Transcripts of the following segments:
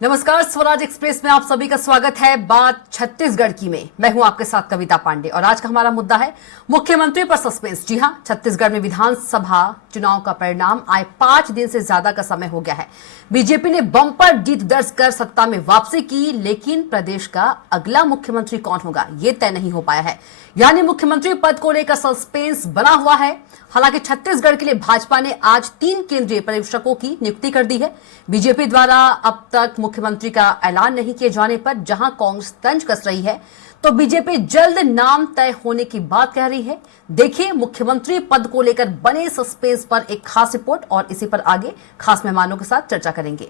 नमस्कार, स्वराज एक्सप्रेस में आप सभी का स्वागत है। बात छत्तीसगढ़ की में मैं हूं आपके साथ कविता पांडे और आज का हमारा मुद्दा है मुख्यमंत्री पर सस्पेंस। जी हां, छत्तीसगढ़ में विधानसभा चुनाव का परिणाम आए 5 दिन से ज्यादा का समय हो गया है। बीजेपी ने बम्पर जीत दर्ज कर सत्ता में वापसी की, लेकिन प्रदेश का अगला मुख्यमंत्री कौन होगा ये तय नहीं हो पाया है। यानी मुख्यमंत्री पद को लेकर सस्पेंस बना हुआ है। हालांकि छत्तीसगढ़ के लिए भाजपा ने आज 3 केंद्रीय पर्यवेक्षकों की नियुक्ति कर दी है। बीजेपी द्वारा अब तक मुख्यमंत्री का ऐलान नहीं किए जाने पर जहां कांग्रेस तंज कस रही है, तो बीजेपी जल्द नाम तय होने की बात कह रही है। देखिए मुख्यमंत्री पद को लेकर बने सस्पेंस पर एक खास रिपोर्ट और इसी पर आगे खास मेहमानों के साथ चर्चा करेंगे।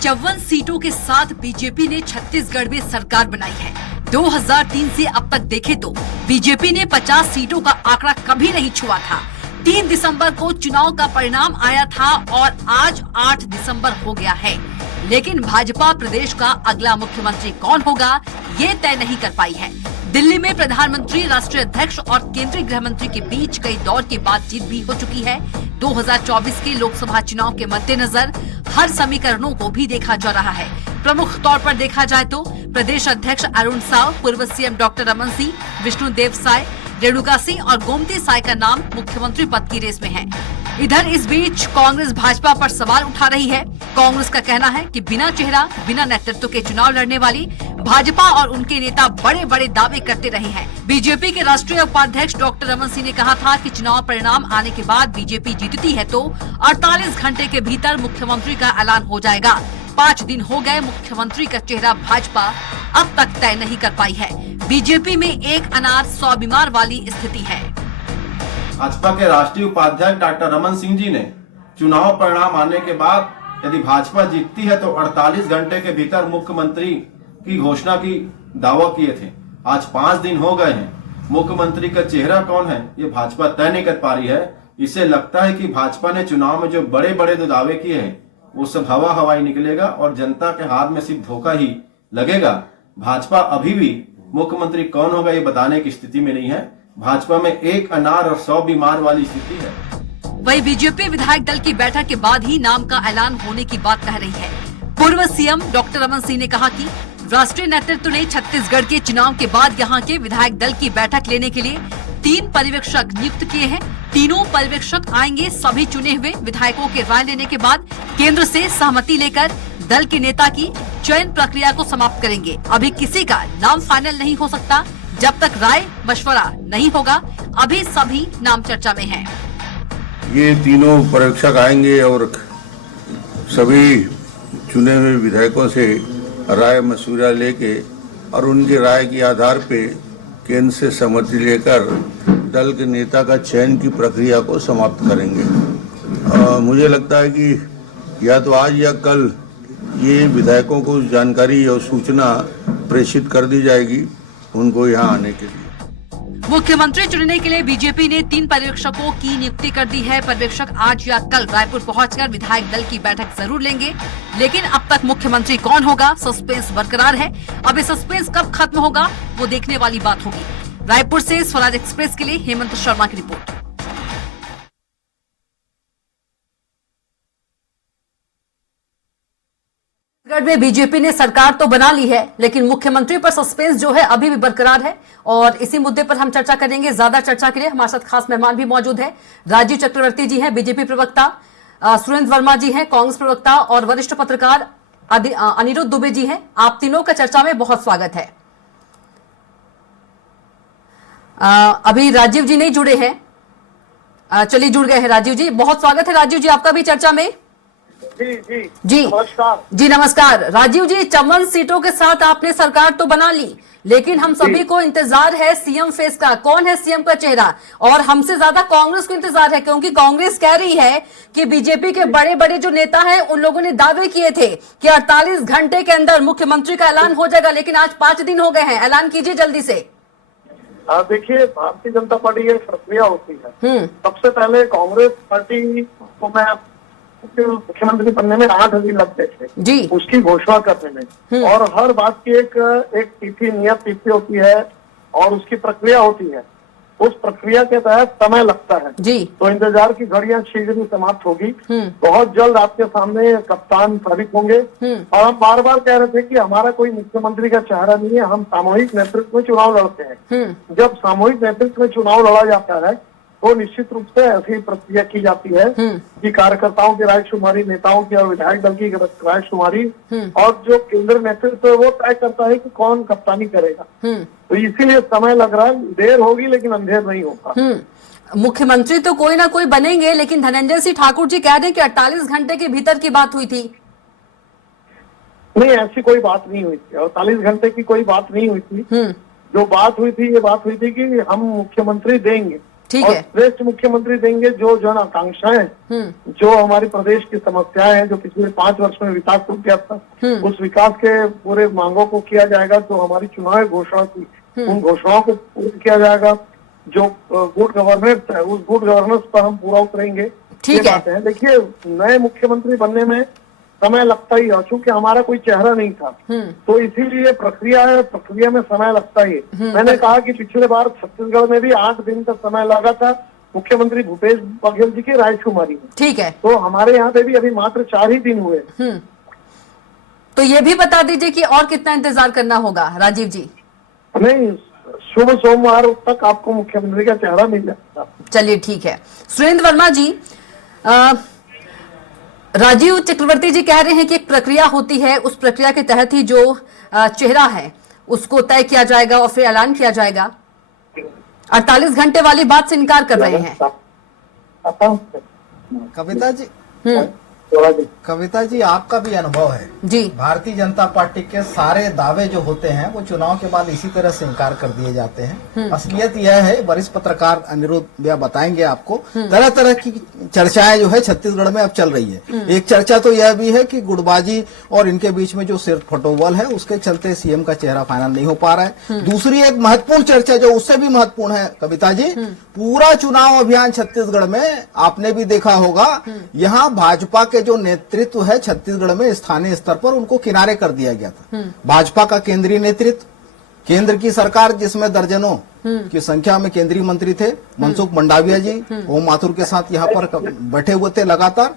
54 सीटों के साथ बीजेपी ने छत्तीसगढ़ में सरकार बनाई है। 2003 से अब तक देखें तो बीजेपी ने 50 सीटों का आंकड़ा कभी नहीं छुआ था। 3 दिसंबर को चुनाव का परिणाम आया था और आज 8 दिसंबर हो गया है, लेकिन भाजपा प्रदेश का अगला मुख्यमंत्री कौन होगा ये तय नहीं कर पाई है। दिल्ली में प्रधानमंत्री, राष्ट्रीय अध्यक्ष और केंद्रीय गृह मंत्री के बीच कई दौर की बातचीत भी हो चुकी है। 2024 के लोकसभा चुनाव के मद्देनजर हर समीकरणों को भी देखा जा रहा है। प्रमुख तौर पर देखा जाए तो प्रदेश अध्यक्ष अरुण साव, पूर्व सीएम डॉक्टर रमन सिंह, विष्णुदेव साय, रेणुका सिंह और गोमती साय का नाम मुख्यमंत्री पद की रेस में है। इधर इस बीच कांग्रेस भाजपा पर सवाल उठा रही है। कांग्रेस का कहना है कि बिना चेहरा, बिना नेतृत्व के चुनाव लड़ने वाली भाजपा और उनके नेता बड़े बड़े दावे करते रहे हैं। बीजेपी के राष्ट्रीय उपाध्यक्ष डॉक्टर रमन सिंह ने कहा था कि चुनाव परिणाम आने के बाद बीजेपी जीतती है तो 48 घंटे के भीतर मुख्यमंत्री का ऐलान हो जाएगा। 5 दिन हो गए, मुख्यमंत्री का चेहरा भाजपा अब तक तय नहीं कर पाई है। बीजेपी में एक अनार 100 बीमार वाली स्थिति है। भाजपा के राष्ट्रीय उपाध्यक्ष डॉक्टर रमन सिंह जी ने चुनाव परिणाम आने के बाद यदि भाजपा जीतती है तो 48 घंटे के भीतर मुख्यमंत्री की घोषणा की दावा किए थे। आज 5 दिन हो गए हैं, मुख्यमंत्री का चेहरा कौन है ये भाजपा तय नहीं कर पा रही है। इससे लगता है कि भाजपा ने चुनाव में जो बड़े बड़े दावे किए हैं वो सब हवाई निकलेगा और जनता के हाथ में सिर्फ धोखा ही लगेगा। भाजपा अभी भी मुख्यमंत्री कौन होगा ये बताने की स्थिति में नहीं है। भाजपा में एक अनार और 100 बीमार वाली स्थिति है। वही बीजेपी विधायक दल की बैठक के बाद ही नाम का ऐलान होने की बात कह रही है। पूर्व सीएम डॉक्टर रमन सिंह ने कहा कि राष्ट्रीय नेतृत्व ने छत्तीसगढ़ के चुनाव के बाद यहां के विधायक दल की बैठक लेने के लिए 3 पर्यवेक्षक नियुक्त किए हैं। तीनों पर्यवेक्षक आएंगे, सभी चुने हुए विधायकों के राय लेने के बाद केंद्र से सहमति लेकर दल के नेता की चयन प्रक्रिया को समाप्त करेंगे। अभी किसी का नाम फाइनल नहीं हो सकता जब तक राय मशवरा नहीं होगा। अभी सभी नाम चर्चा में हैं। ये तीनों पर्यवेक्षक आएंगे और सभी चुने हुए विधायकों से राय मशवरा लेके और उनकी राय के आधार पे केंद्र से सहमति लेकर दल के नेता का चयन की प्रक्रिया को समाप्त करेंगे। मुझे लगता है कि या तो आज या कल ये विधायकों को जानकारी और सूचना प्रेषित कर दी जाएगी उनको यहाँ आने के लिए। मुख्यमंत्री चुनने के लिए बीजेपी ने 3 पर्यवेक्षकों की नियुक्ति कर दी है। पर्यवेक्षक आज या कल रायपुर पहुंचकर विधायक दल की बैठक जरूर लेंगे, लेकिन अब तक मुख्यमंत्री कौन होगा सस्पेंस बरकरार है। अब ये सस्पेंस कब खत्म होगा वो देखने वाली बात होगी। रायपुर से स्वराज एक्सप्रेस के लिए हेमंत शर्मा की रिपोर्ट। छत्तीसगढ़ में बीजेपी ने सरकार तो बना ली है, लेकिन मुख्यमंत्री पर सस्पेंस जो है अभी भी बरकरार है और इसी मुद्दे पर हम चर्चा करेंगे। ज्यादा चर्चा के लिए हमारे साथ खास मेहमान भी मौजूद है। राजीव चक्रवर्ती जी हैं, बीजेपी प्रवक्ता, सुरेंद्र वर्मा जी हैं, कांग्रेस प्रवक्ता और वरिष्ठ पत्रकार अनिरुद्ध दुबे जी हैं। आप तीनों का चर्चा में बहुत स्वागत है। अभी राजीव जी नहीं जुड़े हैं, चलिए जुड़ गए हैं राजीव जी। बहुत स्वागत है राजीव जी आपका भी चर्चा में। जी नमस्कार। जी नमस्कार राजीव जी, 54 सीटों के साथ आपने सरकार तो बना ली, लेकिन हम सभी को इंतजार है सीएम फेस का। कौन है सीएम का चेहरा? और हमसे ज्यादा कांग्रेस को इंतजार है, क्योंकि कांग्रेस कह रही है कि बीजेपी के बड़े बड़े जो नेता हैं उन लोगों ने दावे किए थे कि 48 घंटे के अंदर मुख्यमंत्री का ऐलान हो जाएगा, लेकिन आज 5 दिन हो गए हैं। ऐलान कीजिए जल्दी से। देखिए, भारतीय जनता पार्टी की प्रक्रिया होती है। सबसे पहले कांग्रेस पार्टी को मैं मुख्यमंत्री बनने में 8 दिन लगते थे जी, उसकी घोषणा करने में, और हर बात की एक तिथि, नियत तिथि होती है और उसकी प्रक्रिया होती है। उस प्रक्रिया के तहत समय लगता है। जी। तो इंतजार की घड़ियां शीघ्र ही समाप्त होगी। बहुत जल्द आपके सामने कप्तान साबित होंगे। और हम बार बार कह रहे थे कि हमारा कोई मुख्यमंत्री का चेहरा नहीं है, हम सामूहिक नेतृत्व में चुनाव लड़ते हैं। जब सामूहिक नेतृत्व में चुनाव लड़ा जाता है तो निश्चित रूप से ऐसी प्रक्रिया की जाती है कि कार्यकर्ताओं की रायशुमारी, नेताओं की और विधायक दल की रायशुमारी और जो केंद्र नेतृत्व है वो तय करता है कि कौन कप्तानी करेगा। तो इसीलिए समय लग रहा है, देर होगी लेकिन अंधेर नहीं होगा। मुख्यमंत्री तो कोई ना कोई बनेंगे, लेकिन धनंजय सिंह ठाकुर जी कह रहे हैं कि 48 घंटे के भीतर की बात हुई थी। नहीं, ऐसी कोई बात नहीं हुई थी, 48 घंटे की कोई बात नहीं हुई थी। जो बात हुई थी, ये बात हुई थी कि हम मुख्यमंत्री देंगे ठीक और है। श्रेष्ठ मुख्यमंत्री देंगे जो जन आकांक्षाएं, जो हमारी प्रदेश की समस्याएं हैं, जो पिछले 5 वर्ष में विकास हो गया था, उस विकास के पूरे मांगों को किया जाएगा। जो हमारी चुनावी घोषणा थी उन घोषणाओं को पूर्ण किया जाएगा। जो गुड गवर्नेंस है उस गुड गवर्नेंस पर हम पूरा उतरेंगे। ठीक है। देखिए, नए मुख्यमंत्री बनने में समय लगता ही है, चूंकि हमारा कोई चेहरा नहीं था तो इसीलिए प्रक्रिया है, प्रक्रिया में समय लगता ही है। मैंने कहा कि पिछले बार छत्तीसगढ़ में भी 8 दिन का समय लगा था मुख्यमंत्री भूपेश बघेल जी की रायशुमारी में। ठीक है। तो हमारे यहाँ पे भी अभी मात्र 4 ही दिन हुए। तो ये भी बता दीजिए कि और कितना इंतजार करना होगा राजीव जी? नहीं, शुभ सोमवार तक आपको मुख्यमंत्री का चेहरा मिल जाएगा। चलिए ठीक है। सुरेंद्र वर्मा जी, राजीव चक्रवर्ती जी कह रहे हैं कि एक प्रक्रिया होती है, उस प्रक्रिया के तहत ही जो चेहरा है उसको तय किया जाएगा और फिर ऐलान किया जाएगा। 48 घंटे वाली बात से इनकार कर रहे हैं। कविता जी आपका भी अनुभव है जी। भारतीय जनता पार्टी के सारे दावे जो होते हैं वो चुनाव के बाद इसी तरह से इनकार कर दिए जाते हैं। असलियत यह है, वरिष्ठ पत्रकार अनिरुद्ध भैया बताएंगे आपको, तरह तरह की चर्चाएं जो है छत्तीसगढ़ में अब चल रही है। एक चर्चा तो यह भी है कि गुटबाजी और इनके बीच में जो सिर्फ फटोबल है उसके चलते सीएम का चेहरा फाइनल नहीं हो पा रहा है। दूसरी एक महत्वपूर्ण चर्चा जो उससे भी महत्वपूर्ण है कविता जी, पूरा चुनाव अभियान छत्तीसगढ़ में आपने भी देखा होगा, यहाँ भाजपा के जो नेतृत्व है छत्तीसगढ़ में स्थानीय स्तर पर उनको किनारे कर दिया गया था। भाजपा का केंद्रीय नेतृत्व, केंद्र की सरकार जिसमें दर्जनों की संख्या में केंद्रीय मंत्री थे, मनसुख मंडाविया जी ओम माथुर के साथ यहाँ पर बैठे हुए थे लगातार,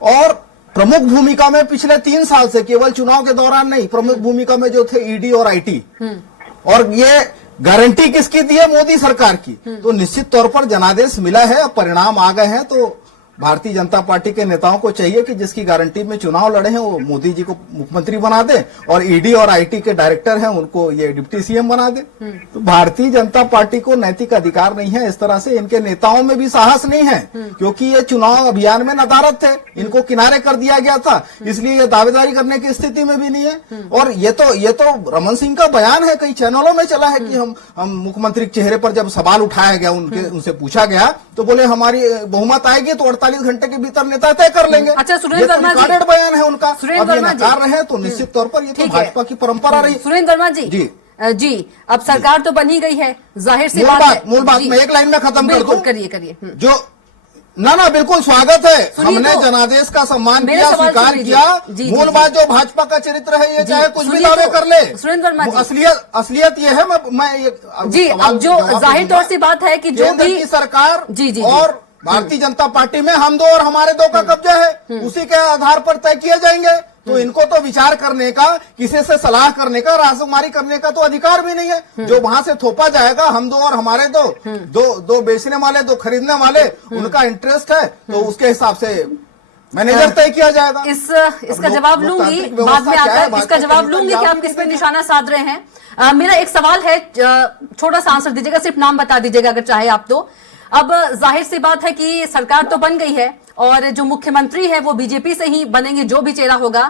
और प्रमुख भूमिका में पिछले 3 साल से, केवल चुनाव के दौरान नहीं, प्रमुख भूमिका में जो थे ईडी और आईटी। और ये गारंटी किसकी दी है? मोदी सरकार की। तो निश्चित तौर पर जनादेश मिला है, अब परिणाम आ गए हैं, तो भारतीय जनता पार्टी के नेताओं को चाहिए कि जिसकी गारंटी में चुनाव लड़े हैं वो मोदी जी को मुख्यमंत्री बना दे और ईडी और आईटी के डायरेक्टर हैं उनको ये डिप्टी सीएम बना दे। तो भारतीय जनता पार्टी को नैतिक अधिकार नहीं है इस तरह से, इनके नेताओं में भी साहस नहीं है, क्योंकि ये चुनाव अभियान में नदारत थे, इनको किनारे कर दिया गया था, इसलिए ये दावेदारी करने की स्थिति में भी नहीं है। और ये तो रमन सिंह का बयान है, कई चैनलों में चला है कि हम मुख्यमंत्री के चेहरे पर जब सवाल उठाया गया, उनसे पूछा गया तो बोले हमारी बहुमत आएगी तो 48 घंटे के भीतर नेता तय कर लेंगे। अच्छा, सुरेंद्र वर्मा जी, बयान है उनका, सुरेंद्र वर्मा जी, रहे हैं तो निश्चित तौर पर ये तो भाजपा की परंपरा रही। सुरेंद्र वर्मा जी जी, अब सरकार तो बनी गई है, जाहिर सी बात है। मूल बात मैं एक लाइन में खत्म कर दूं। करिए। जो ना बिल्कुल स्वागत है, हमने जनादेश का सम्मान किया, स्वीकार किया। मूल बात जो भाजपा का चरित्र है, ये चाहे कुछ भी दावे कर ले, सुरेंद्र वर्मा जी, असलियत ये है। मैं जी, अब जो जाहिर तौर से बात है कि जो भी सरकार जी और भारतीय जनता पार्टी में हम दो और हमारे दो का कब्जा है, उसी के आधार पर तय किए जाएंगे। तो इनको तो विचार करने का, किसी से सलाह करने का, राजकुमारी करने का तो अधिकार भी नहीं है। जो वहां से थोपा जाएगा हम दो और हमारे दो बेचने वाले, 2 खरीदने वाले, उनका इंटरेस्ट है, तो उसके हिसाब से मैनेजर तय किया जाएगा। इसका जवाब लूंगी बाद में आकर, इसका जवाब लूंगी कि आप किस पे निशाना साध रहे हैं। मेरा एक सवाल है, छोटा सा आंसर दीजिएगा, सिर्फ नाम बता दीजिएगा अगर चाहे आप तो। अब जाहिर सी बात है कि सरकार तो बन गई है और जो मुख्यमंत्री है वो बीजेपी से ही बनेंगे, जो भी चेहरा होगा।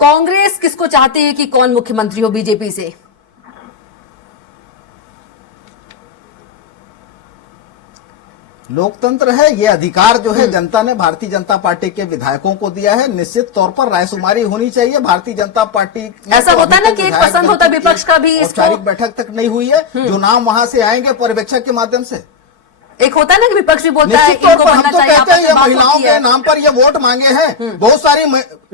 कांग्रेस किसको चाहती है कि कौन मुख्यमंत्री हो बीजेपी से? लोकतंत्र है, ये अधिकार जो है जनता ने भारतीय जनता पार्टी के विधायकों को दिया है। निश्चित तौर पर रायशुमारी होनी चाहिए। भारतीय जनता पार्टी ऐसा होता है ना कि एक पसंद होता विपक्ष का भी, औपचारिक बैठक तक नहीं हुई है। जो नाम वहां से आएंगे पर्यवेक्षक के माध्यम से, एक होता है ना कि विपक्ष भी बोलता है निश्चित तौर इनको पर हम बनना तो चाहिए, कहते हैं आपस ये में बात महिलाओं होती के है। नाम पर ये वोट मांगे हैं बहुत सारी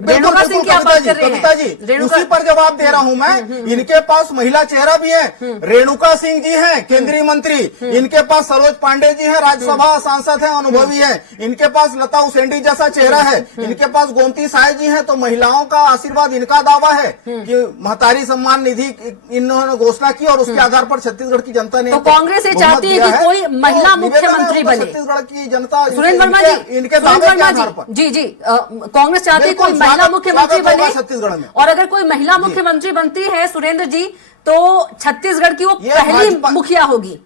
रेणुका सिंह की आप बात कर रहे हैं। कविता जी रेणुका- उसी पर जवाब दे रहा हूं मैं। इनके पास महिला चेहरा भी है, रेणुका सिंह जी हैं केंद्रीय मंत्री, इनके पास सरोज पांडे जी हैं राज्यसभा सांसद हैं, अनुभवी हैं, इनके पास लता उसेंडी जैसा चेहरा है, इनके पास गोमती साय जी हैं। तो महिलाओं का आशीर्वाद, इनका दावा है कि महतारी सम्मान निधि इन्होंने घोषणा की और उसके आधार पर छत्तीसगढ़ की जनता ने तो कांग्रेस ये बहुमत चाहती है दिया कि कोई महिला तो निवेदन है मुख्यमंत्री उसका बने। छत्तीसगढ़ की जनता सुरेंद्र वर्मा जी, इनके सुरेंद्र दावे के वर्मा आधार पर जी, कांग्रेस चाहती है बिल्कुल, कोई महिला स्वागत- मुख्यमंत्री स्वागत होगा बने, छत्तीसगढ़ में। और अगर कोई महिला मुख्यमंत्री बनती है सुरेंद्र जी, तो छत्तीसगढ़ की वो ये पहली भाजपा- मुखिया होगी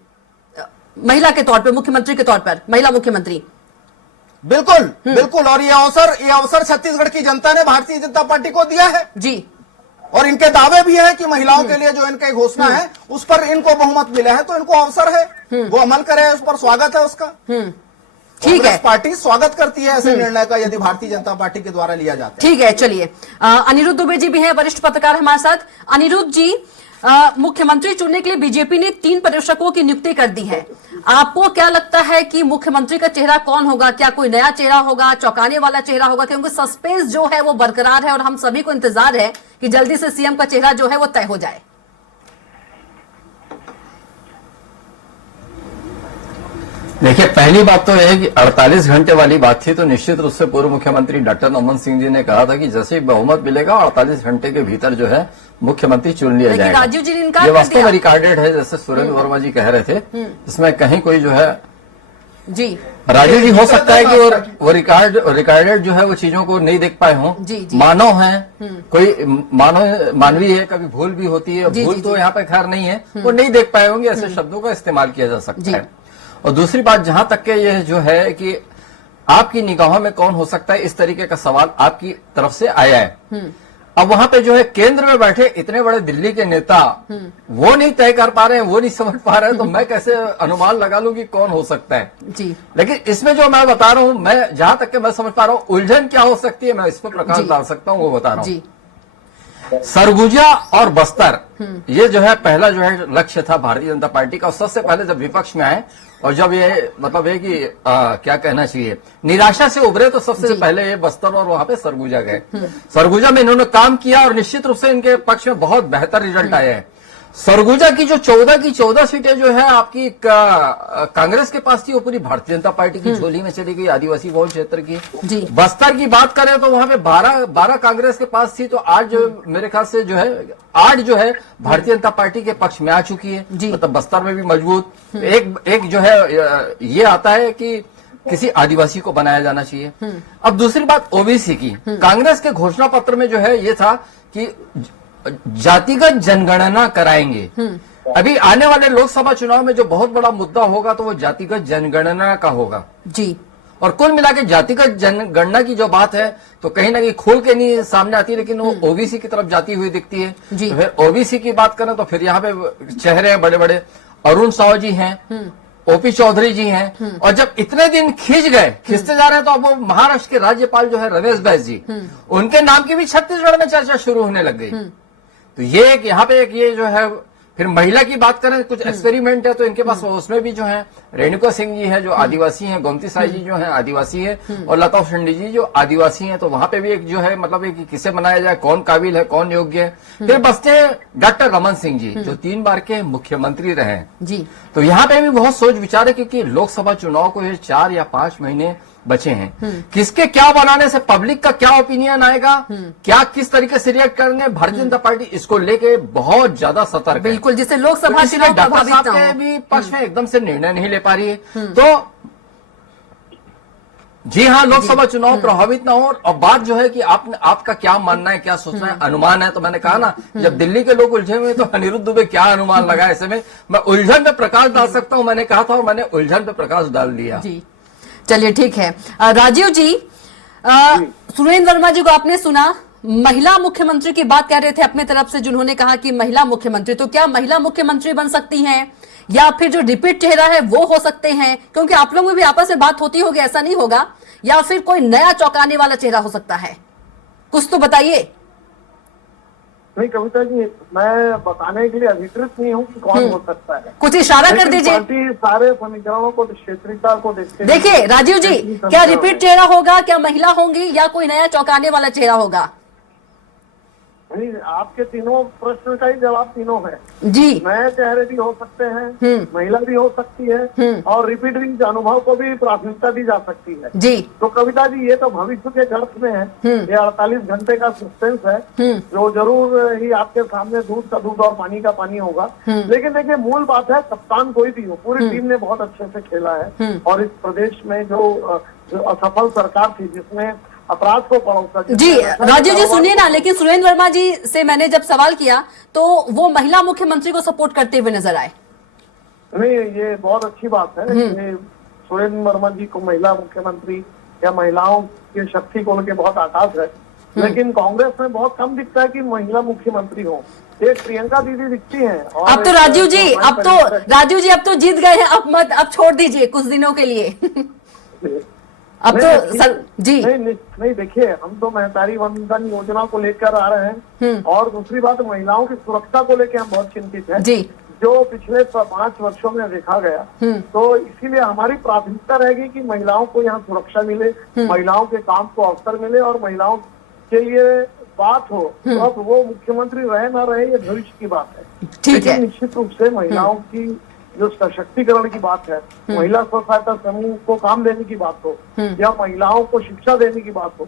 महिला के तौर पर, मुख्यमंत्री के तौर पर महिला मुख्यमंत्री। बिल्कुल बिल्कुल। और ये अवसर छत्तीसगढ़ की जनता ने भारतीय जनता पार्टी को दिया है जी, और इनके दावे भी है कि महिलाओं के लिए जो इनकी घोषणा है उस पर इनको बहुमत मिला है, तो इनको अवसर है वो अमल करे, उस पर स्वागत है उसका। ठीक है। कांग्रेस पार्टी स्वागत करती है ऐसे निर्णय का यदि भारतीय जनता पार्टी के द्वारा लिया जाता है। ठीक है, चलिए अनिरुद्ध दुबे जी भी हैं, वरिष्ठ पत्रकार हमारे साथ। अनिरुद्ध जी, मुख्यमंत्री चुनने के लिए बीजेपी ने 3 पर्यवेक्षकों की नियुक्ति कर दी है। आपको क्या लगता है कि मुख्यमंत्री का चेहरा कौन होगा? क्या कोई नया चेहरा होगा, चौंकाने वाला चेहरा होगा? क्योंकि सस्पेंस जो है वो बरकरार है और हम सभी को इंतजार है कि जल्दी से सीएम का चेहरा जो है वो तय हो जाए। देखिए, पहली बात तो यह है कि 48 घंटे वाली बात थी, तो निश्चित रूप से पूर्व मुख्यमंत्री डॉक्टर रमन सिंह जी ने कहा था कि जैसे ही बहुमत मिलेगा 48 घंटे के भीतर जो है मुख्यमंत्री चुन लिया लेकिन जाएगा। राजीव जी ने इनकार ये कर वास्तव दिया। में रिकॉर्डेड है, जैसे सुरेंद्र वर्मा जी कह रहे थे। इसमें कहीं कोई जो है जी राजीव जी हो सकता है कि वो रिकॉर्डेड जो है वो चीजों को नहीं देख पाए हों। जी, जी। मानव है, कोई मानवीय है, कभी भूल भी होती है। जी, भूल जी, तो जी। यहाँ पे खैर नहीं है, वो नहीं देख पाए होंगे, ऐसे शब्दों का इस्तेमाल किया जा सकता जी। है। और दूसरी बात, जहां तक के ये जो है कि आपकी निगाहों में कौन हो सकता है, इस तरीके का सवाल आपकी तरफ से आया है। अब वहां पे जो है केंद्र में बैठे इतने बड़े दिल्ली के नेता वो नहीं तय कर पा रहे हैं, वो नहीं समझ पा रहे हैं, तो मैं कैसे अनुमान लगा लूं कि कौन हो सकता है। जी लेकिन इसमें जो मैं बता रहा हूं, मैं जहां तक के मैं समझ पा रहा हूं उलझन क्या हो सकती है, मैं इस पर प्रकाश जी। डाल सकता हूं, वो बता रहा हूं। जी सरगुजा और बस्तर, ये जो है पहला जो है लक्ष्य था भारतीय जनता पार्टी का। और सबसे पहले जब विपक्ष में आए और जब ये मतलब है कि क्या कहना चाहिए, निराशा से उभरे, तो सबसे पहले ये बस्तर और वहां पे सरगुजा गए। सरगुजा में इन्होंने काम किया और निश्चित रूप से इनके पक्ष में बहुत बेहतर रिजल्ट आए हैं। सरगुजा की जो 14 की 14 सीटें जो है आपकी कांग्रेस के पास थी, वो पूरी भारतीय जनता पार्टी की झोली में चली गई, आदिवासी बहुल क्षेत्र की। जी। बस्तर की बात करें तो वहां पे 12 कांग्रेस के पास थी, तो आज मेरे ख्याल से जो है 8 जो है भारतीय जनता पार्टी के पक्ष में आ चुकी है। जी। मतलब बस्तर में भी मजबूत एक जो है ये आता है कि किसी आदिवासी को बनाया जाना चाहिए। अब दूसरी बात ओबीसी की, कांग्रेस के घोषणा पत्र में जो है ये था कि जातिगत जनगणना कराएंगे। अभी आने वाले लोकसभा चुनाव में जो बहुत बड़ा मुद्दा होगा तो वो जातिगत जनगणना का होगा। जी और कुल मिला के जातिगत जनगणना की जो बात है तो कहीं ना कहीं खोल के नहीं सामने आती, लेकिन वो ओबीसी की तरफ जाती हुई दिखती है। जी। तो फिर ओबीसी की बात करें तो फिर यहाँ पे चेहरे हैं बड़े बड़े, अरुण साव जी हैं, ओपी चौधरी जी हैं। और जब इतने दिन खिंचते जा रहे हैं, तो अब वो महाराष्ट्र के राज्यपाल जो है रमेश बैस जी, उनके नाम की भी छत्तीसगढ़ में चर्चा शुरू होने लग गई। तो ये एक यहाँ पे एक ये जो है, फिर महिला की बात करें, कुछ एक्सपेरिमेंट है तो इनके पास उसमें भी जो है रेणुका सिंह जी है जो आदिवासी हैं, गोमती साई जी जो है आदिवासी है, और लता उसेंडी जी जो आदिवासी हैं। तो वहां पे भी एक जो है मतलब एक किसे बनाया जाए, कौन काबिल है, कौन योग्य है। फिर बचते हैं डॉक्टर रमन सिंह जी जो 3 बार के मुख्यमंत्री रहे हैं। जी तो यहाँ पे भी बहुत सोच विचार है, क्योंकि लोकसभा चुनाव को ये 4 या 5 महीने बचे हैं। किसके क्या बनाने से पब्लिक का क्या ओपिनियन आएगा, क्या किस तरीके से रिएक्ट करेंगे, भारतीय जनता पार्टी इसको लेके बहुत ज्यादा सतर्क है। बिल्कुल, जिससे लोकसभा तो इसलिए चुनाव डॉक्टर प्रभावित साहब ना के हो। भी पक्ष में एकदम से निर्णय नहीं ले पा रही है। तो जी हाँ, लोकसभा चुनाव प्रभावित ना हो। और बात जो है कि आपका क्या मानना है, क्या सोचना है, अनुमान है, तो मैंने कहा ना, जब दिल्ली के लोग उलझे हुए तो अनिरुद्ध दुबे क्या अनुमान लगा, ऐसे में मैं उलझन पे प्रकाश डाल सकता हूं, मैंने कहा था और मैंने उलझन पे प्रकाश डाल दिया। जी चलिए ठीक है। राजीव जी, सुरेंद्र वर्मा जी को आपने सुना, महिला मुख्यमंत्री की बात कर रहे थे अपने तरफ से, जिन्होंने कहा कि महिला मुख्यमंत्री, तो क्या महिला मुख्यमंत्री बन सकती हैं या फिर जो रिपीट चेहरा है वो हो सकते हैं? क्योंकि आप लोगों में भी आपस में बात होती होगी, ऐसा नहीं होगा, या फिर कोई नया चौंकाने वाला चेहरा हो सकता है? कुछ तो बताइए। नहीं कविता जी, मैं बताने के लिए अधिकृत नहीं हूँ कि कौन हो सकता है। कुछ इशारा कर लेकिन दीजिए। पार्टी सारे समीकरणों को, क्षेत्रीयता को देखते हुए- देखिए राजीव जी, क्या रिपीट चेहरा होगा, क्या महिला होंगी, या कोई नया चौंकाने वाला चेहरा होगा? नहीं, आपके तीनों प्रश्न का ही जवाब तीनों है। जी नए चेहरे भी हो सकते हैं, महिला भी हो सकती है, और रिपीटिंग अनुभव को भी प्राथमिकता दी जा सकती है। जी तो कविता जी, ये तो भविष्य के गर्भ में है। ये 48 घंटे का सस्पेंस है, जो जरूर ही आपके सामने दूध का दूध और पानी का पानी होगा। लेकिन देखिए, मूल बात है, कप्तान कोई भी हो, पूरी टीम ने बहुत अच्छे से खेला है। और इस प्रदेश में जो असफल सरकार थी, जिसमें अपराध को पड़ोसा जी राजीव जी सुनिए ना, लेकिन सुरेंद्र वर्मा जी से मैंने जब सवाल किया तो वो महिला मुख्यमंत्री को सपोर्ट करते हुए नजर आए। नहीं, ये बहुत अच्छी बात है कि सुरेंद्र वर्मा जी को महिला मुख्यमंत्री या महिलाओं की शक्ति को उनके बहुत आकाश है। लेकिन कांग्रेस में बहुत कम दिखता है कि महिला मुख्यमंत्री हो। एक प्रियंका दीदी दिखती हैं। और अब तो राजीव जी, अब तो जीत गए हैं, अब मत, अब छोड़ दीजिए कुछ दिनों के लिए। अब तो सर जी नहीं देखिए, हम तो महतारी वंदन योजना को लेकर आ रहे हैं, और दूसरी बात, महिलाओं की सुरक्षा को लेकर हम बहुत चिंतित हैं। जी जो पिछले 5 वर्षों में देखा गया, तो इसीलिए हमारी प्राथमिकता रहेगी कि महिलाओं को यहाँ सुरक्षा मिले, महिलाओं के काम को अवसर मिले, और महिलाओं के लिए बात हो। तो अब वो मुख्यमंत्री रहे ना रहे, ये भविष्य की बात है। ठीक है। निश्चित रूप से महिलाओं की जो सशक्तिकरण की बात है, महिला स्व सहायता समूह को काम देने की बात हो, या महिलाओं को शिक्षा देने की बात हो,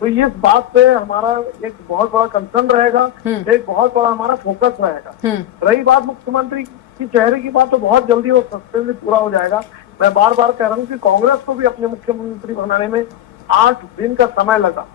तो ये बात पे हमारा एक बहुत बड़ा कंसर्न रहेगा, एक बहुत बड़ा हमारा फोकस रहेगा। रही बात मुख्यमंत्री की चेहरे की बात, तो बहुत जल्दी वो सस्पेंस पूरा हो जाएगा। मैं बार बार कह रहा हूँ कि कांग्रेस को भी अपने मुख्यमंत्री बनाने में 8 दिन का समय लगा,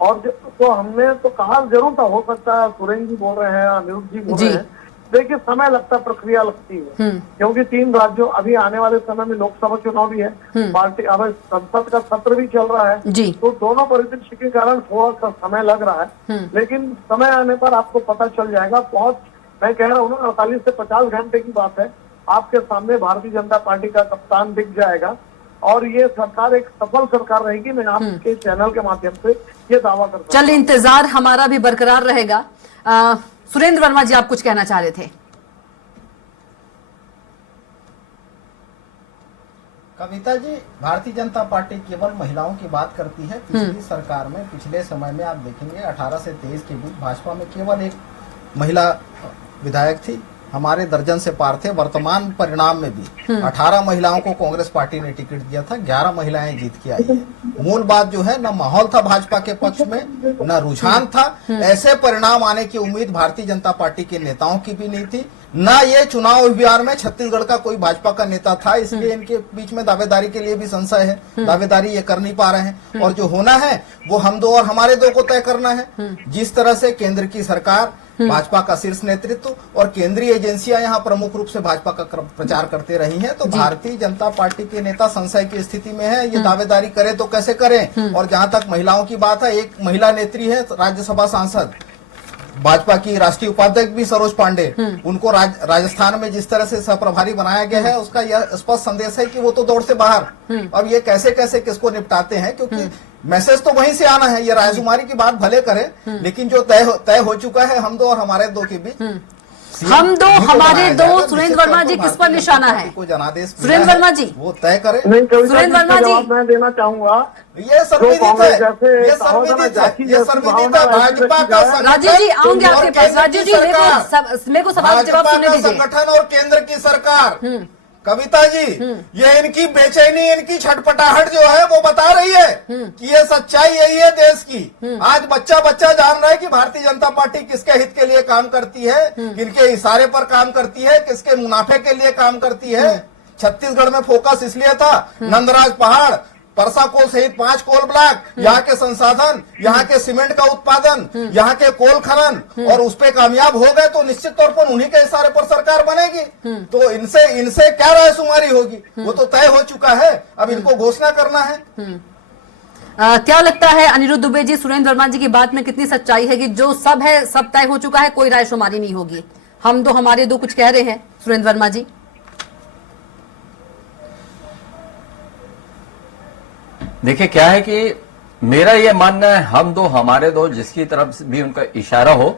और तो हमने तो कहा जरूर था, हो सकता है सुरेंद्र जी बोल रहे हैं, अनिरुद्ध जी बोल रहे हैं। देखिए, समय लगता है, प्रक्रिया लगती है, क्योंकि 3 राज्यों, अभी आने वाले समय में लोकसभा चुनाव भी है, पार्टी, अब संसद का सत्र भी चल रहा है, तो दोनों परिदृश्य के कारण थोड़ा सा समय लग रहा है। लेकिन समय आने पर आपको पता चल जाएगा। बहुत, मैं कह रहा हूँ ना, 48 से 50 घंटे की बात है, आपके सामने भारतीय जनता पार्टी का कप्तान दिख जाएगा, और ये सरकार एक सफल सरकार रहेगी। मैं आपके चैनल के माध्यम से ये दावा करता हूँ। चल, इंतजार हमारा भी बरकरार रहेगा। सुरेंद्र वर्मा जी, आप कुछ कहना चाह रहे थे? कविता जी, भारतीय जनता पार्टी केवल महिलाओं की बात करती है। पिछली सरकार में, पिछले समय में आप देखेंगे 18 से 23 के बीच भाजपा में केवल एक महिला विधायक थी, हमारे दर्जन से पार थे। वर्तमान परिणाम में भी 18 महिलाओं को कांग्रेस पार्टी ने टिकट दिया था, 11 महिलाएं जीत के आई है। मूल बात जो है, न माहौल था भाजपा के पक्ष में, न रुझान था। ऐसे परिणाम आने की उम्मीद भारतीय जनता पार्टी के नेताओं की भी नहीं थी, न ये चुनाव अभियान में छत्तीसगढ़ का कोई भाजपा का नेता था। इसलिए इनके बीच में दावेदारी के लिए भी संशय है, दावेदारी ये कर नहीं पा रहे हैं। और जो होना है वो हम दो और हमारे दो को तय करना है। जिस तरह से केंद्र की सरकार, भाजपा का शीर्ष नेतृत्व और केंद्रीय एजेंसियां यहाँ प्रमुख रूप से भाजपा का प्रचार करते रही हैं, तो भारतीय जनता पार्टी के नेता संशय की स्थिति में है। ये दावेदारी करे तो कैसे करें। और जहां तक महिलाओं की बात है, एक महिला नेत्री है, राज्यसभा सांसद, भाजपा की राष्ट्रीय उपाध्यक्ष भी सरोज पांडे, उनको राजस्थान में जिस तरह से सहप्रभारी बनाया गया है, उसका यह स्पष्ट संदेश है कि वो तो दौड़ से बाहर। अब ये कैसे कैसे किसको निपटाते हैं, क्योंकि मैसेज तो वहीं से आना है। ये राजकुमारी की बात भले करें, लेकिन जो तय हो चुका है हम दो और हमारे दो के बीच, हम दो हमारे दो, सुरेंद्र वर्मा जी किस पर निशाना है? को जनादेश सुरेंद्र वर्मा जी वो तय करे। सुरेंद्र वर्मा जी, मैं देना चाहूंगा, ये सर्वविदित है, ये सर्वविदित है, ये सर्वविदित है। भाजपा का राजीव जी आऊंगे आपके पास। राजीव जी मेरे को सवाल जवाब सुनने दीजिए। संगठन और केंद्र की सरकार, कविता जी, ये इनकी बेचैनी, इनकी छटपटाहट जो है वो बता रही है कि ये सच्चाई यही है देश की। आज बच्चा बच्चा जान रहा है कि भारतीय जनता पार्टी किसके हित के लिए काम करती है, किनके इशारे पर काम करती है, किसके मुनाफे के लिए काम करती है। छत्तीसगढ़ में फोकस इसलिए था, नंदराज पहाड़, परसा कोल सहित 5 कोल ब्लॉक, यहाँ के संसाधन, यहाँ के सीमेंट का उत्पादन, यहाँ के कोल खनन, और उस पे कामयाब हो गए तो निश्चित तौर पर उन्हीं के इशारे पर सरकार बनेगी। तो इनसे क्या रायशुमारी होगी, वो तो तय हो चुका है, अब इनको घोषणा करना है। क्या लगता है अनिरुद्ध दुबे जी, सुरेंद्र वर्मा जी की बात में कितनी सच्चाई है कि जो सब है सब तय हो चुका है, कोई रायशुमारी नहीं होगी? हम दो हमारे दो कुछ कह रहे हैं सुरेंद्र वर्मा जी। देखिए क्या है कि मेरा ये मानना है, हम दो हमारे दो, जिसकी तरफ भी उनका इशारा हो,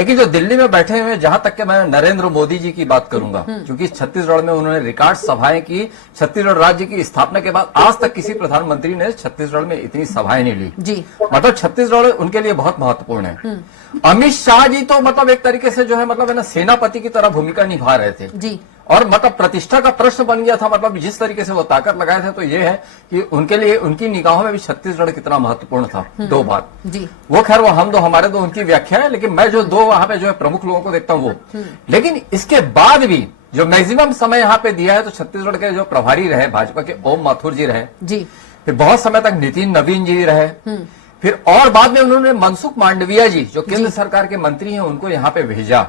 लेकिन जो दिल्ली में बैठे हुए, जहां तक कि मैं नरेंद्र मोदी जी की बात करूंगा, क्योंकि छत्तीसगढ़ में उन्होंने रिकॉर्ड सभाएं की। छत्तीसगढ़ राज्य की स्थापना के बाद आज तक किसी प्रधानमंत्री ने छत्तीसगढ़ में इतनी सभाएं नहीं ली जी। मतलब छत्तीसगढ़ उनके लिए बहुत महत्वपूर्ण है। अमित शाह जी तो मतलब एक तरीके से जो है मतलब है ना सेनापति की तरह भूमिका निभा रहे थे जी। और मतलब प्रतिष्ठा का प्रश्न बन गया था। मतलब जिस तरीके से वो ताकत लगाए थे, तो ये है कि उनके लिए उनकी निगाहों में भी छत्तीसगढ़ कितना महत्वपूर्ण था। दो बात जी। वो खैर वो हम दो हमारे दो उनकी व्याख्या है, लेकिन मैं जो दो वहां पे जो है प्रमुख लोगों को देखता हूं वो। लेकिन इसके बाद भी जो मैक्सिमम समय यहाँ पे दिया है, तो छत्तीसगढ़ के जो प्रभारी रहे भाजपा के ओम माथुर जी रहे जी। फिर बहुत समय तक नितिन नवीन जी रहे, फिर और बाद में उन्होंने मनसुख मांडविया जी जो केंद्र सरकार के मंत्री हैं उनको यहाँ पे भेजा।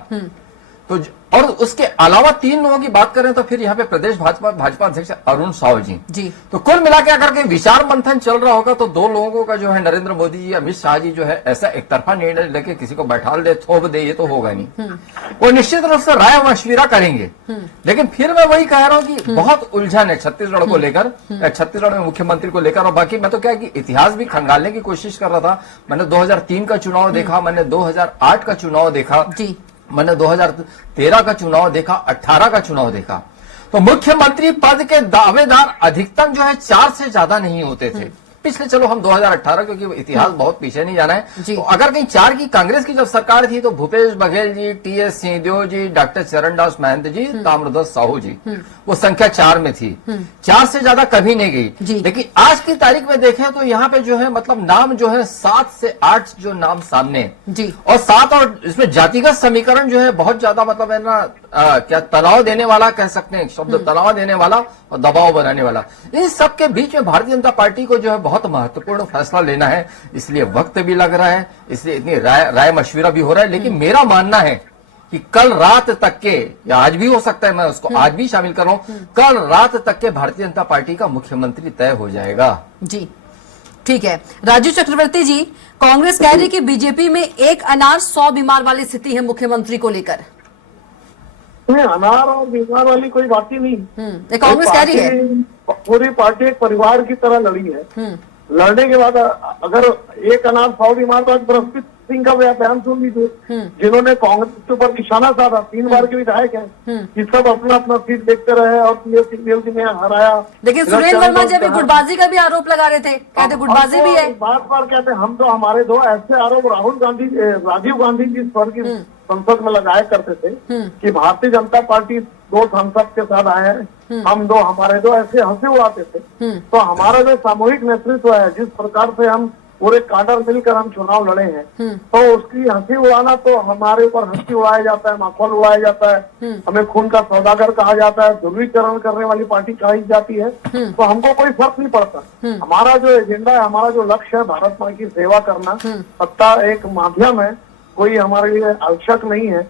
तो और उसके अलावा 3 लोगों की बात करें तो फिर यहाँ पे प्रदेश भाजपा अध्यक्ष अरुण साव जी। तो कुल मिला के अगर के विचार मंथन चल रहा होगा तो 2 लोगों का जो है नरेंद्र मोदी जी, अमित शाह जी जो है ऐसा एक तरफा निर्णय लेके किसी को बैठाल दे, थोप दे, ये तो होगा नहीं। वो निश्चित रूप से राय मशविरा करेंगे। लेकिन फिर मैं वही कह रहा हूँ कि बहुत उलझन है छत्तीसगढ़ को लेकर, छत्तीसगढ़ में मुख्यमंत्री को लेकर। और बाकी मैं तो क्या कि इतिहास भी खंगालने की कोशिश कर रहा था। मैंने 2003 का चुनाव देखा, मैंने 2008 का चुनाव देखा, मैंने 2013 का चुनाव देखा, 18 का चुनाव देखा। तो मुख्यमंत्री पद के दावेदार अधिकतम जो है 4 से ज्यादा नहीं होते थे पिछले। चलो हम 2018 क्योंकि इतिहास बहुत पीछे नहीं जाना है, तो अगर कहीं 4 की कांग्रेस की जब सरकार थी तो भूपेश बघेल जी, टीएस सिंहदेव जी, डॉक्टर चरणदास महंत जी, ताम्रध्वज साहू जी, वो संख्या 4 में थी। 4 से ज्यादा कभी नहीं गई। लेकिन आज की तारीख में देखें तो यहाँ पे जो है मतलब नाम जो है 7 से 8 जो नाम सामने जी। और 7 और इसमें जातिगत समीकरण जो है बहुत ज्यादा मतलब है ना क्या तनाव देने वाला कह सकते हैं शब्द, तनाव देने वाला और दबाव बनाने वाला। इन सब के बीच में भारतीय जनता पार्टी को जो है बहुत महत्वपूर्ण फैसला लेना है, इसलिए वक्त भी लग रहा है, इसलिए इतनी राय मशविरा भी हो रहा है। लेकिन मेरा मानना है कि कल रात तक के, या आज भी हो सकता है, मैं उसको आज भी शामिल कर रहा हूं, कल रात तक के भारतीय जनता पार्टी का मुख्यमंत्री तय हो जाएगा। जी ठीक है। राजू चक्रवर्ती जी, कांग्रेस कह रही है कि बीजेपी में एक अनार 100 बीमार वाली स्थिति है मुख्यमंत्री को लेकर। अनार और बीमार वाली कोई बात ही नहीं। कांग्रेस कह रही है पूरी पार्टी एक परिवार की तरह लड़ी है। लड़ने के बाद अगर एक अनार 100 बीमार, तो बृहस्पति सिंह का बयान सुन लीजिए, जिन्होंने कांग्रेस के ऊपर निशाना साधा, 3 बार के विधायक हैं, कि सब अपना अपना सीट देखते रहे और सिंहदेव जी ने हराया। लेकिन सुरेंद्र वर्मा जी अभी गुटबाजी का भी आरोप लगा रहे थे, कहते गुटबाजी भी है। बार कहते हम तो, हमारे 2 ऐसे आरोप राजीव गांधी जी स्वर्गीय संसद में लगाया करते थे कि भारतीय जनता पार्टी 2 सांसद के साथ आए हैं, हम 2, हमारे 2, ऐसे हंसी उड़ाते थे। तो हमारा जो सामूहिक नेतृत्व है, जिस प्रकार से हम पूरे काडर मिलकर हम चुनाव लड़े हैं, तो उसकी हंसी उड़ाना, तो हमारे ऊपर हंसी उड़ाया जाता है, माखौल उड़ाया जाता है, हमें खून का सौदागर कहा जाता है, ध्रुवीकरण करने वाली पार्टी कही जाती है। तो हमको कोई फर्क नहीं पड़ता। हमारा जो एजेंडा है, हमारा जो लक्ष्य है, भारत माँ की सेवा करना, सत्ता एक माध्यम है, कोई हमारे लिए आवश्यक नहीं है।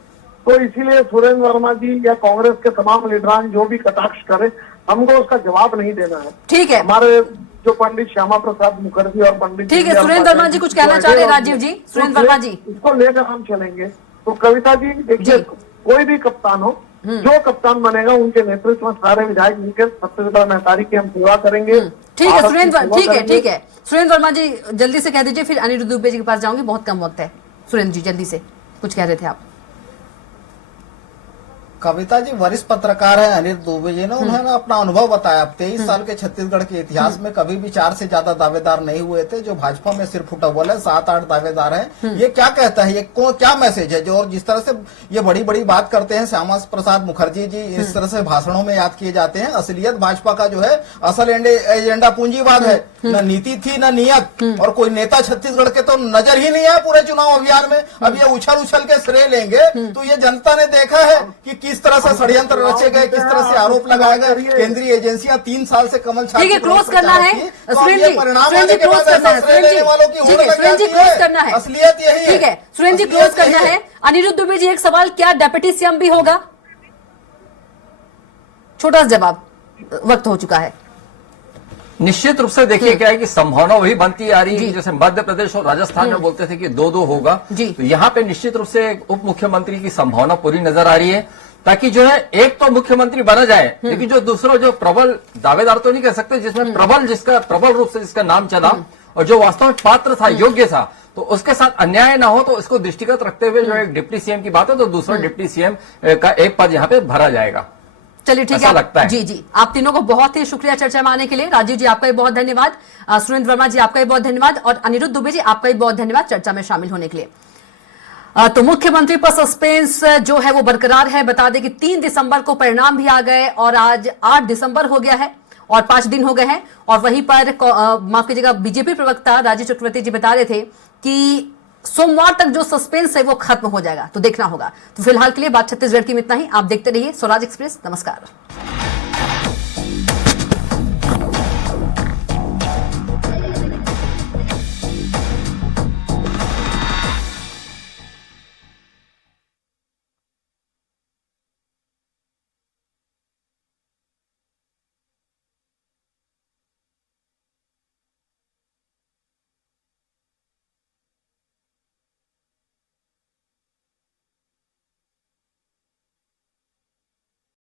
तो इसीलिए सुरेंद्र वर्मा जी या कांग्रेस के तमाम लीडरान जो भी कटाक्ष करे, हमको उसका जवाब नहीं देना है। ठीक है। हमारे जो पंडित श्यामा प्रसाद मुखर्जी और पंडित, ठीक है, सुरेंद्र वर्मा जी कुछ कहना चाह रहे हैं। राजीव जी, सुरेंद्र वर्मा जी, इसको लेकर हम चलेंगे। तो कविता जी देखिए, कोई भी कप्तान हो, जो कप्तान बनेगा उनके नेतृत्व में सारे विधायक मिलकर छत्तीसगढ़ महतारी की हम सेवा करेंगे। ठीक है सुरेंद्र, ठीक है सुरेंद्र वर्मा जी, जल्दी से कह दीजिए, फिर अनिरुद्ध दुबे जी के पास जाऊंगी, बहुत कम वक्त है। सुरेंद्र जी जल्दी से कुछ कह रहे थे आप। कविता जी वरिष्ठ पत्रकार है अनिरुद्ध दुबे जी ने, उन्होंने अपना अनुभव बताया। 23 साल के छत्तीसगढ़ के इतिहास में कभी भी 4 से ज्यादा दावेदार नहीं हुए थे, जो भाजपा में सिर्फ डबल है, 7-8 दावेदार हैं। ये क्या कहता है, ये क्या मैसेज है? जो और जिस तरह से ये बड़ी बड़ी बात करते हैं श्यामा प्रसाद मुखर्जी जी, इस तरह से भाषणों में याद किए जाते हैं। असलियत भाजपा का जो है, असल एजेंडा पूंजीवाद है, न नीति थी न नियत, और कोई नेता छत्तीसगढ़ के तो नजर ही नहीं आया पूरे चुनाव अभियान में। अब ये उछल के श्रेय लेंगे, तो ये जनता ने देखा है कि किस तरह से षड्यंत्र रचे गए, किस तरह से आरोप लगाए गए। केंद्रीय एजेंसियां 3 साल से कमल छाप, ठीक है, क्लोज करना है सुरेंद्र जी, सुरेंद्र जी क्लोज करना है, सुरेंद्र जी क्लोज करना है, असलियत यही है। ठीक है सुरेंद्र जी क्लोज करना है। अनिरुद्ध दुबे जी, एक सवाल, क्या डेप्यूटी सीएम भी होगा? छोटा सा जवाब, वक्त हो चुका है। निश्चित रूप से देखिए क्या है कि संभावना वही बनती आ रही है, जैसे मध्य प्रदेश और राजस्थान में बोलते थे कि 2-2 होगा, तो यहाँ पे निश्चित रूप से उप मुख्यमंत्री की संभावना पूरी नजर आ रही है, ताकि जो है एक तो मुख्यमंत्री बना जाए, लेकिन जो दूसरा जो प्रबल दावेदार तो नहीं कह सकते, जिसमें प्रबल रूप से जिसका नाम चला और जो वास्तव में पात्र था, योग्य था, तो तो उसके साथ अन्याय ना हो, तो इसको दृष्टिगत रखते हुए जो एक डिप्टी सीएम की बात है, तो दूसरा डिप्टी सीएम का एक पद यहाँ पे भरा जाएगा। चलिए ठीक ऐसा है, लगता है। जी जी, आप तीनों को बहुत ही शुक्रिया चर्चा में आने के लिए। राजीव जी आपका भी बहुत धन्यवाद, सुरेंद्र वर्मा जी आपका भी बहुत धन्यवाद, और अनिरुद्ध दुबे जी आपका भी बहुत धन्यवाद चर्चा में शामिल होने के लिए। तो मुख्यमंत्री पर सस्पेंस जो है वो बरकरार है। बता दें कि 3 दिसंबर को परिणाम भी आ गए और आज 8 दिसंबर हो गया है और 5 दिन हो गए हैं। और वहीं पर माफ कीजिएगा, बीजेपी प्रवक्ता राजीव चक्रवर्ती जी बता रहे थे कि सोमवार तक जो सस्पेंस है वो खत्म हो जाएगा, तो देखना होगा। तो फिलहाल के लिए बात छत्तीसगढ़ की में इतना ही। आप देखते रहिए स्वराज एक्सप्रेस। नमस्कार।